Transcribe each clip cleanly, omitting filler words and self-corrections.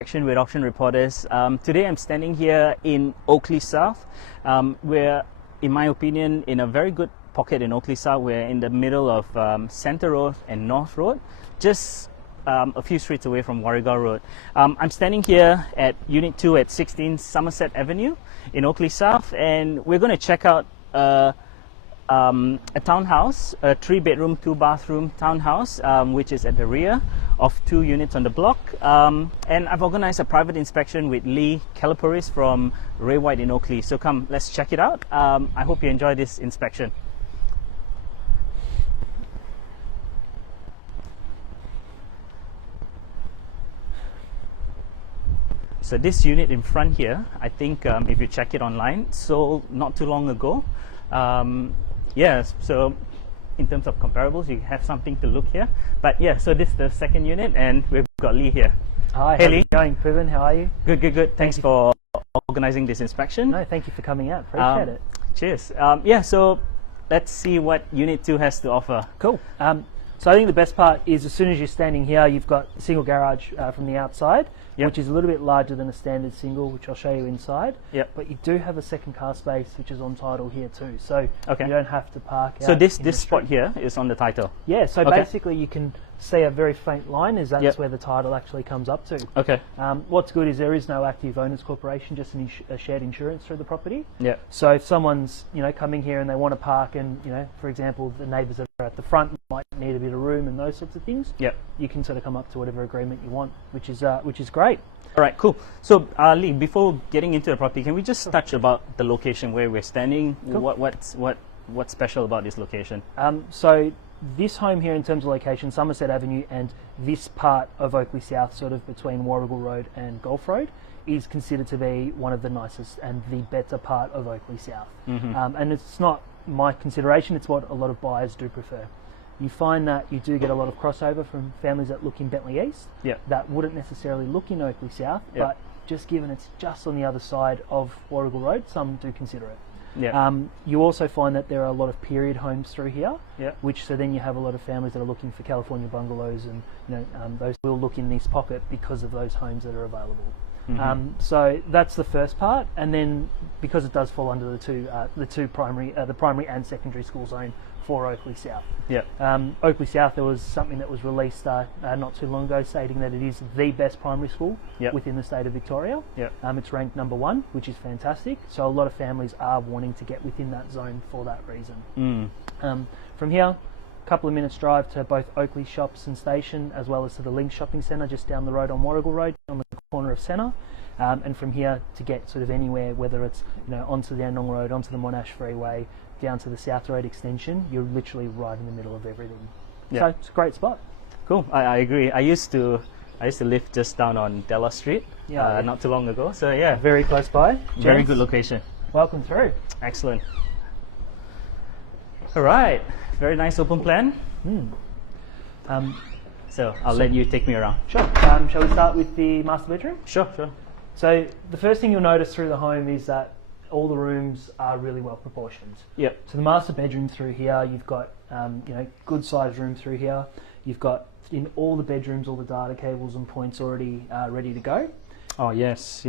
With auction reporters. Today I'm standing here in Oakleigh South. We're, in my opinion, in a very good pocket in Oakleigh South. We're in the middle of Centre Road and North Road, just a few streets away from Warrigal Road. I'm standing here at Unit 2 at 16 Sumersett Avenue in Oakleigh South, and we're going to check out a townhouse, a 3-bedroom, 2-bathroom townhouse, which is at the rear of 2 units on the block. And I've organized a private inspection with Leigh Kelepouris from Ray White in Oakleigh. So come, let's check it out. I hope you enjoy this inspection. So this unit in front here, I think if you check it online, sold not too long ago. Yes, so in terms of comparables, you have something to look here. But yeah, so this is the second unit, and we've got Leigh here. Hi, hey, how's Leigh. it going, Privan? How are you? Good, good, good. Thanks for organizing this inspection. No, thank you for coming out. Appreciate it. Cheers. Yeah, so let's see what Unit 2 has to offer. Cool. So I think the best part is as soon as you're standing here, you've got a single garage from the outside, which is a little bit larger than a standard single, which I'll show you inside. Yep. But you do have a second car space, which is on title here too. So you don't have to park out. So this spot here is on the title? Yeah, so basically you can see a very faint line as that's where the title actually comes up to. Okay. What's good is there is no active owners corporation, just a shared insurance through the property. Yeah. So if someone's coming here and they want to park, and for example the neighbours that are at the front might need a bit of room and those sorts of things. Yeah. You can sort of come up to whatever agreement you want, which is great. All right, cool. So Leigh, before getting into the property, can we just touch about the location where we're standing? Cool. What's special about this location? So this home here, in terms of location, Sumersett Avenue, and this part of Oakleigh South, sort of between Warrigal Road and Golf Road, is considered to be one of the nicest and the better part of Oakleigh South. Mm-hmm. And it's not my consideration, it's what a lot of buyers do prefer. You find that you do get a lot of crossover from families that look in Bentley East that wouldn't necessarily look in Oakleigh South, but just given it's just on the other side of Warrigal Road, some do consider it. You also find that there are a lot of period homes through here, which so then you have a lot of families that are looking for California bungalows, and those will look in this pocket because of those homes that are available. Mm-hmm. So that's the first part, and then because it does fall under the primary and secondary school zone for Oakleigh South. Oakleigh South, there was something that was released not too long ago stating that it is the best primary school within the state of Victoria. It's ranked number 1, which is fantastic. So a lot of families are wanting to get within that zone for that reason. From here, a couple of minutes drive to both Oakleigh Shops and Station, as well as to the Link Shopping Centre just down the road on Warrigal Road on the corner of Centre. And from here to get sort of anywhere, whether it's onto the Andong Road, onto the Monash Freeway, down to the South Road extension, you're literally right in the middle of everything. So it's a great spot. Cool. I agree. I used to live just down on Della Street not too long ago. So yeah, very close by. Very good location. Welcome through. Excellent. All right. Very nice open plan. So I'll let you take me around. Sure. Shall we start with the master bedroom? Sure. So the first thing you'll notice through the home is that all the rooms are really well proportioned. So the master bedroom through here, you've got good sized room through here. You've got in all the bedrooms all the data cables and points already ready to go. Oh yes,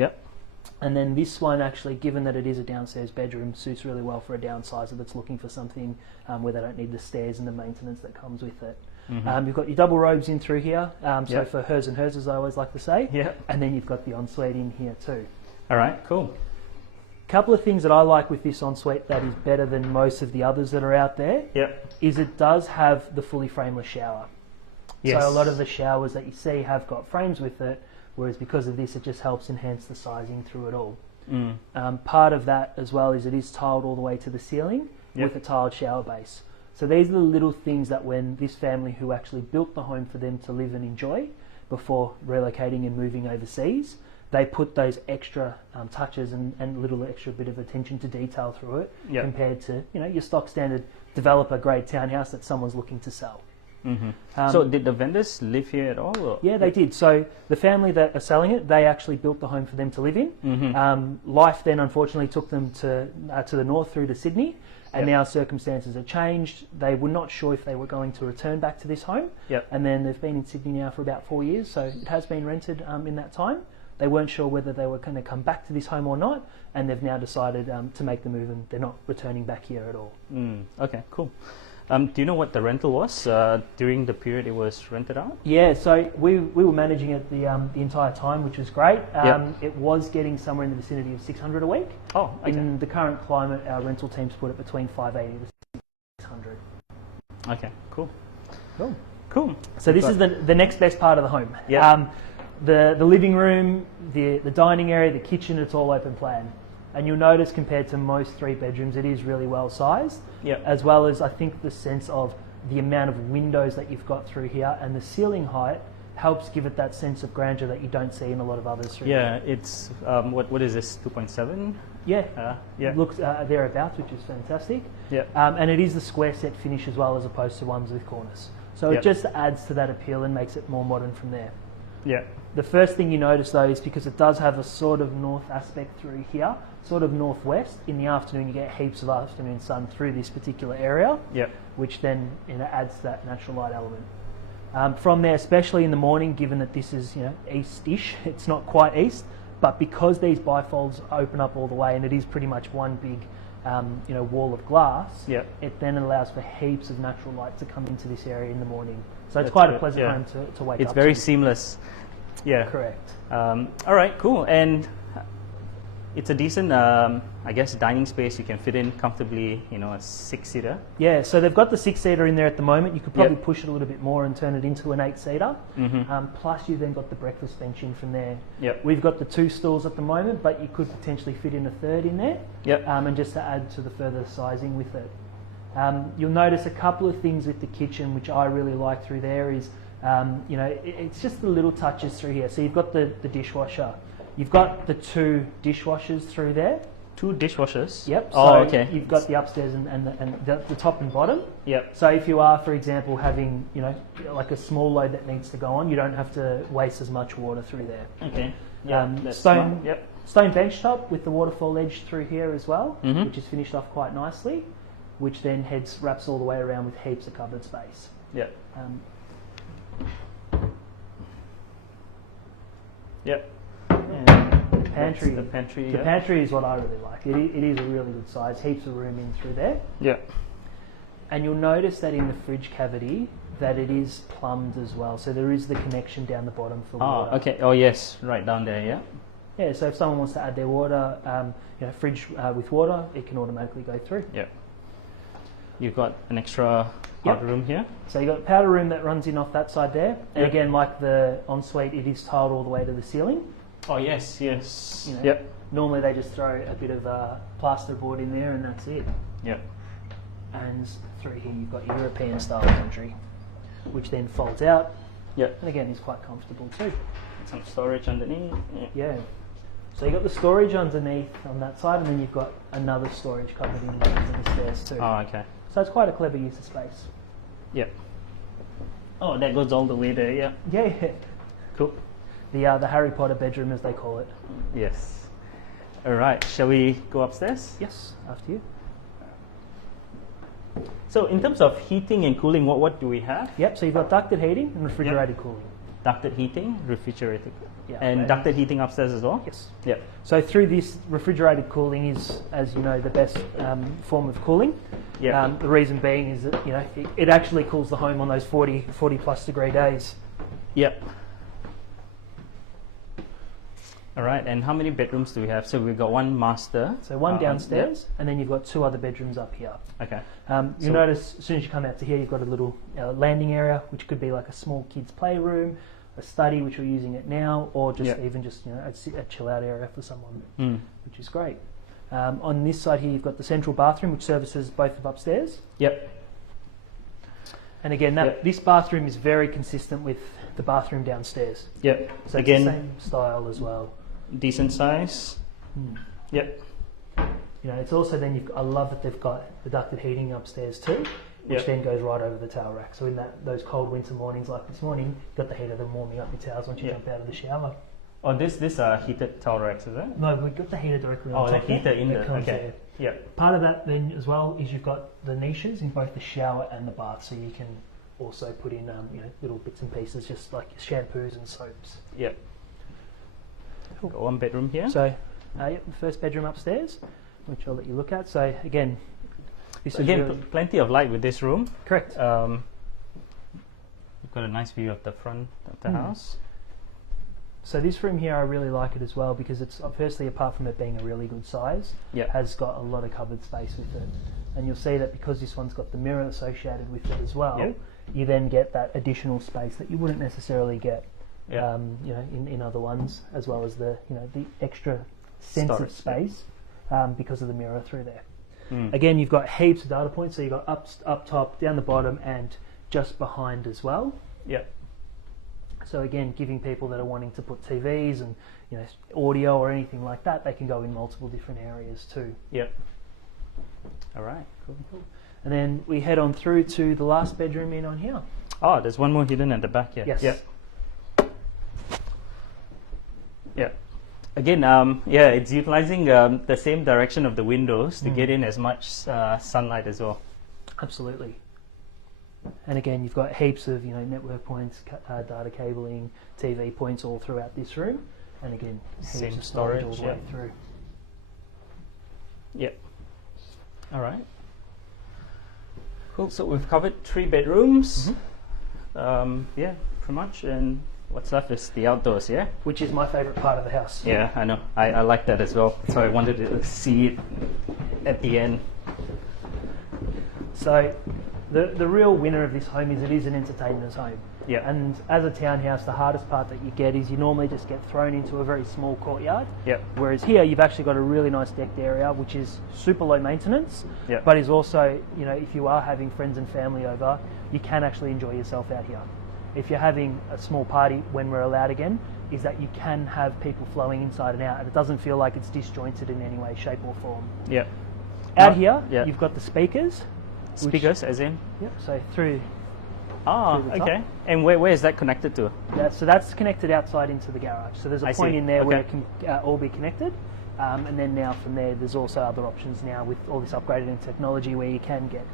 And then this one, actually, given that it is a downstairs bedroom, suits really well for a downsizer that's looking for something where they don't need the stairs and the maintenance that comes with it. Mm-hmm. You've got your double robes in through here, so for hers and hers, as I always like to say. And then you've got the ensuite in here too. All right, cool. Couple of things that I like with this ensuite that is better than most of the others that are out there is it does have the fully frameless shower. So a lot of the showers that you see have got frames with it, whereas because of this it just helps enhance the sizing through it all. Part of that as well is it is tiled all the way to the ceiling with a tiled shower base. So these are the little things that when this family who actually built the home for them to live and enjoy before relocating and moving overseas, they put those extra touches and a little extra bit of attention to detail through it compared to your stock standard developer grade townhouse that someone's looking to sell. So did the vendors live here at all? Or? Yeah, they did. So the family that are selling it, they actually built the home for them to live in. Life then unfortunately took them to the north through to Sydney, and now circumstances have changed. They were not sure if they were going to return back to this home, and then they've been in Sydney now for about 4 years, so it has been rented in that time. They weren't sure whether they were going to come back to this home or not, and they've now decided to make the move, and they're not returning back here at all. Okay, cool. Do you know what the rental was during the period it was rented out? Yeah, so we were managing it the entire time, which was great. Yep. It was getting somewhere in the vicinity of $600 a week. Oh, okay. In the current climate, our rental teams put it between $580 to $600. Okay, cool. Cool. So this is the next best part of the home. Yeah. The living room, the dining area, the kitchen, it's all open plan. And you'll notice compared to most 3 bedrooms, it is really well sized. Yep. As well as I think the sense of the amount of windows that you've got through here, and the ceiling height helps give it that sense of grandeur that you don't see in a lot of others through here. Yeah, it's, what is this, 2.7? Yeah. Yeah. Looks thereabouts, which is fantastic. Yeah. And it is the square set finish as well, as opposed to ones with corners. So Yep. it just adds to that appeal and makes it more modern from there. Yeah. The first thing you notice though is because it does have a sort of north aspect through here, sort of northwest, in the afternoon you get heaps of afternoon sun through this particular area, Yeah. which then adds to that natural light element. From there, especially in the morning, given that this is east-ish, it's not quite east, but because these bifolds open up all the way and it is pretty much one big wall of glass, Yeah. it then allows for heaps of natural light to come into this area in the morning. So it's That's quite good, a pleasant yeah. home to wake It's up very to. seamless. Yeah. Correct. All right, cool. And it's a decent, I guess, dining space. You can fit in comfortably, a 6-seater. Yeah, so they've got the 6-seater in there at the moment. You could probably Yep. push it a little bit more and turn it into an 8-seater. Mm-hmm. Plus, you've then got the breakfast bench in from there. Yep. We've got the 2 stools at the moment, but you could potentially fit in a 3rd in there. Yep. And just to add to the further sizing with it. You'll notice a couple of things with the kitchen, which I really like through there is, it's just the little touches through here. So you've got the dishwasher. You've got the 2 dishwashers through there. 2 dishwashers? Yep. So Oh, okay. you've got the upstairs and the top and bottom. Yep. So if you are, for example, having like a small load that needs to go on, you don't have to waste as much water through there. Okay. Yeah. That's Stone smart. Yep. stone bench top with the waterfall edge through here as well, Mhm. which is finished off quite nicely, which then wraps all the way around with heaps of cupboard space. Yep. Yep. And pantry. The pantry. The Yeah. pantry is what I really like. It is a really good size, heaps of room in through there. Yeah. And you'll notice that in the fridge cavity that it is plumbed as well. So there is the connection down the bottom for Oh, water. okay. Oh, yes. Right down there. Yeah. Yeah, so if someone wants to add their water, fridge with water, it can automatically go through. Yeah. You've got an extra Yep. hot room here. So you've got a powder room that runs in off that side there. And Yep. again, like the ensuite, it is tiled all the way to the ceiling. Oh, yes. Yes. You know. Yep. Normally they just throw a bit of plasterboard in there and that's it. Yep. And through here you've got your European style pantry, which then folds out Yep. and again is quite comfortable too. Some storage underneath. Yeah. Yeah. So you've got the storage underneath on that side and then you've got another storage cupboard in the stairs too. Oh, okay. So it's quite a clever use of space. Yep. Oh, that goes all the way there. Yeah. Yeah. Cool. The Harry Potter bedroom as they call it. Yes. All right. Shall we go upstairs? Yes, after you. So, in terms of heating and cooling, what do we have? Yep, so you've got ducted heating and refrigerated cooling. Ducted heating, refrigerated, Yeah, and okay. ducted heating upstairs as well. Yes. Yep. So through this, refrigerated cooling is, as you know, the best form of cooling. Yeah. The reason being is that it actually cools the home on those 40 plus degree days. Yep. All right. And how many bedrooms do we have? So we've got one master. So one downstairs, and then you've got 2 other bedrooms up here. Okay. You'll So- notice as soon as you come out to here, you've got a little landing area, which could be like a small kids' playroom, a study, which we're using it now, or just Yeah. even just a chill-out area for someone, Mm. which is great. On this side here, you've got the central bathroom, which services both of upstairs. Yep. And again, Yep. this bathroom is very consistent with the bathroom downstairs. Yep. So Again, it's the same style as well. decent size. Yep. It's also then I love that they've got the ducted heating upstairs too, which Yep. then goes right over the towel rack. So in those cold winter mornings like this morning, you've got the heater then warming up your towels once you Yep. jump out of the shower. Oh, this are heated towel racks, is it? No, we've got the heater directly on Oh, the top there. heater in It there. comes Okay. there. Yep. Part of that then as well is you've got the niches in both the shower and the bath, so you can also put in little bits and pieces, just like shampoos and soaps. Yep. Got one bedroom here. So, yep, the first bedroom upstairs, which I'll let you look at. So again, this is Again, really plenty of light with this room. correct. You've got a nice view of the front of the house. So this room here, I really like it as well because it's firstly, apart from it being a really good size, Yeah. has got a lot of cupboard space with it. And you'll see that because this one's got the mirror associated with it as well, Yep. you then get that additional space that you wouldn't necessarily get, Yeah. in other ones, as well as the the extra sense Storage, of space because of the mirror through there. Mm. Again, you've got heaps of data points, so you've got up top, down the bottom, and just behind as well. Yeah. So again, giving people that are wanting to put TVs and audio or anything like that, they can go in multiple different areas too. Yeah. All right. Cool. And then we head on through to the last bedroom in on here. Oh, there's one more hidden at the back here. Yes. Yeah. Yeah. Again, it's utilizing the same direction of the windows to get in as much sunlight as well. Absolutely. And again, you've got heaps of network points, data cabling, TV points all throughout this room, and again, heaps Same of storage all storage, the way through. Yeah. All right. Cool. So we've covered 3 bedrooms. Yeah, pretty much. And what's left is the outdoors, yeah? Which is my favourite part of the house. Yeah, I know. I like that as well. So I wanted to see it at the end. So the real winner of this home is it is an entertainer's home. Yeah. And as a townhouse, the hardest part that you get is you normally just get thrown into a very small courtyard. Yeah. Whereas here, you've actually got a really nice decked area, which is super low maintenance, Yeah. but is also, if you are having friends and family over, you can actually enjoy yourself out here. If you're having a small party when we're allowed again, is that you can have people flowing inside and out, and it doesn't feel like it's disjointed in any way, shape or form. Yeah. Out here, yeah. you've got the speakers. Speakers, as in? Yep, so through Oh, through the okay. top. And where is that connected to? so that's connected outside into the garage. So there's a I point see. in there where Okay. it can all be connected. And then now from there, there's also other options now with all this upgraded in technology where you can get,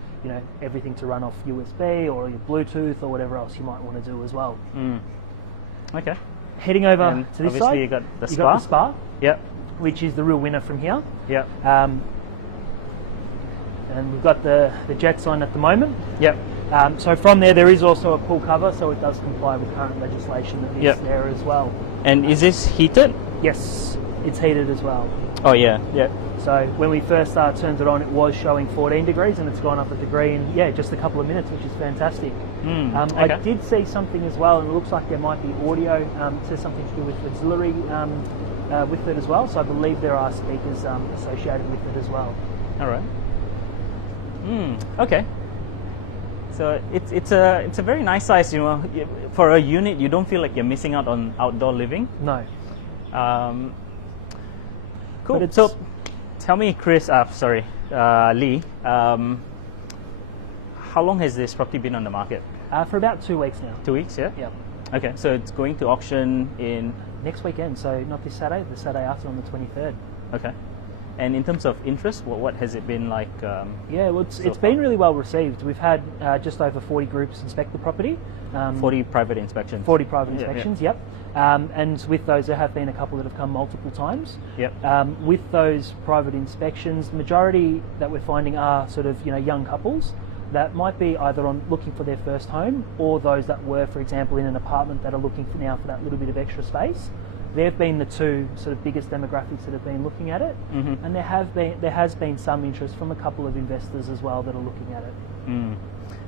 everything to run off USB or your Bluetooth or whatever else you might want to do as well. Okay. Heading over And to this obviously side, you got the you spa. got the spa, Yep. which is the real winner from here. Yep. And we've got the jets on at the moment. Yep. So from there is also a pool cover, so it does comply with current legislation that is Yep. there as well. And is this heated? Yes, it's heated as well. Oh yeah. Yeah. So when we first turned it on, it was showing 14 degrees, and it's gone up a degree in just a couple of minutes, which is fantastic. I Okay. did see something as well, and it looks like there might be audio. It says something to do with auxiliary with it as well. So I believe there are speakers associated with it as well. All right. Okay. So it's a very nice size. For a unit, you don't feel like you're missing out on outdoor living. No. Cool. But it's- So, tell me, Chris. Leigh. How long has this property been on the market? For about 2 weeks now. 2 weeks. Yeah. Yep. Okay. So it's going to auction in. Next weekend, so not this Saturday, the Saturday after on the 23rd. Okay. And in terms of interest, what has it been like? Yeah, well, it's far? been really well received. We've had just over 40 groups inspect the property. 40 private inspections. 40 private Yeah, yeah. inspections, yep. And with those, there have been a couple that have come multiple times. Yep. With those private inspections, the majority that we're finding are sort of young couples that might be either on looking for their first home, or those that were, for example, in an apartment that are looking for now for that little bit of extra space. They've been the two sort of biggest demographics that have been looking at it, and there has been some interest from a couple of investors as well that are looking at it.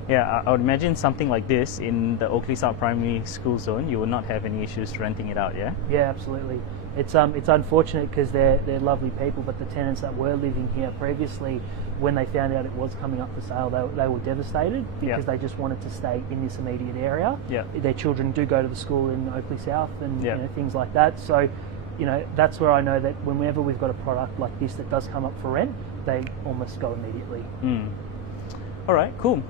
Yeah, I would imagine something like this in the Oakleigh South Primary School zone, you would not have any issues renting it out, yeah? Yeah, absolutely. It's unfortunate because they're lovely people, but the tenants that were living here previously, when they found out it was coming up for sale, they were devastated because they just wanted to stay in this immediate area. Yeah. Their children do go to the school in Oakleigh South and Yeah. things like that. So, that's where I know that whenever we've got a product like this that does come up for rent, they almost go immediately. All right, cool.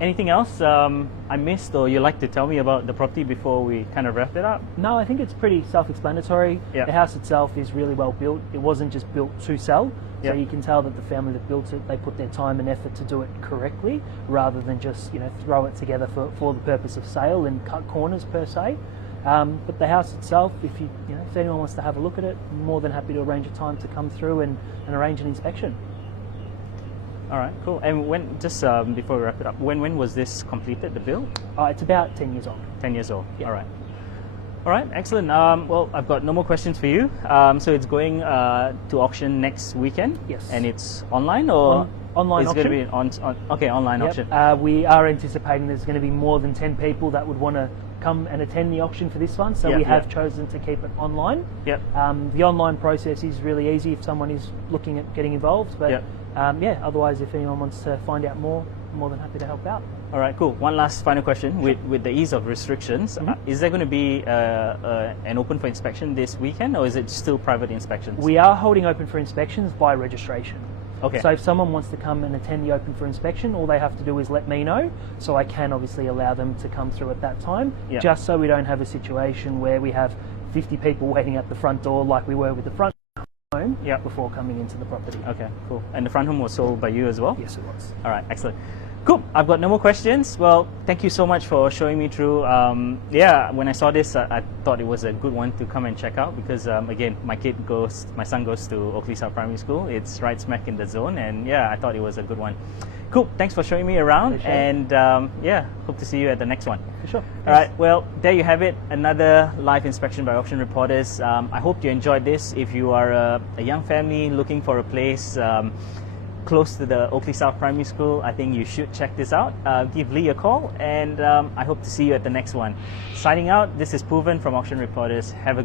Anything else I missed or you'd like to tell me about the property before we kind of wrap it up? No, I think it's pretty self-explanatory. Yeah. The house itself is really well built. It wasn't just built to sell. So Yeah. you can tell that the family that built it, they put their time and effort to do it correctly, rather than just throw it together for the purpose of sale and cut corners per se. But the house itself, if if anyone wants to have a look at it, I'm more than happy to arrange a time to come through and arrange an inspection. All right, cool. And when, just before we wrap it up, when was this completed, the build? It's about 10 years old. 10 years old. Yeah. All right. All right, excellent. Well, I've got no more questions for you. So it's going to auction next weekend. Yes. And it's online, or online it's auction. going to be online Yep. auction. We are anticipating there's going to be more than 10 people that would want to come and attend the auction for this one, so Yep, we have yep. chosen to keep it online. Yep. The online process is really easy if someone is looking at getting involved, but Yep. Otherwise if anyone wants to find out more, I'm more than happy to help out. All right, cool. One last final question. With the ease of restrictions, is there going to be an open for inspection this weekend, or is it still private inspections? We are holding open for inspections by registration. Okay. So if someone wants to come and attend the open for inspection, all they have to do is let me know, so I can obviously allow them to come through at that time, Yeah. just so we don't have a situation where we have 50 people waiting at the front door like we were with the front home Yeah. before coming into the property. Okay, cool. And the front home was sold by you as well? Yes, it was. All right, excellent. Cool. I've got no more questions. Well, thank you so much for showing me through. When I saw this, I thought it was a good one to come and check out because, again, my son goes to Oakleigh South Primary School. It's right smack in the zone, and yeah, I thought it was a good one. Cool. Thanks for showing me around, Appreciate it. and hope to see you at the next one. For sure. All right, well, there you have it, another live inspection by Auction Reporters. I hope you enjoyed this. If you are a young family looking for a place close to the Oakleigh South Primary School, I think you should check this out. Give Leigh a call, and I hope to see you at the next one. Signing out, this is Pooven from Auction Reporters. Have a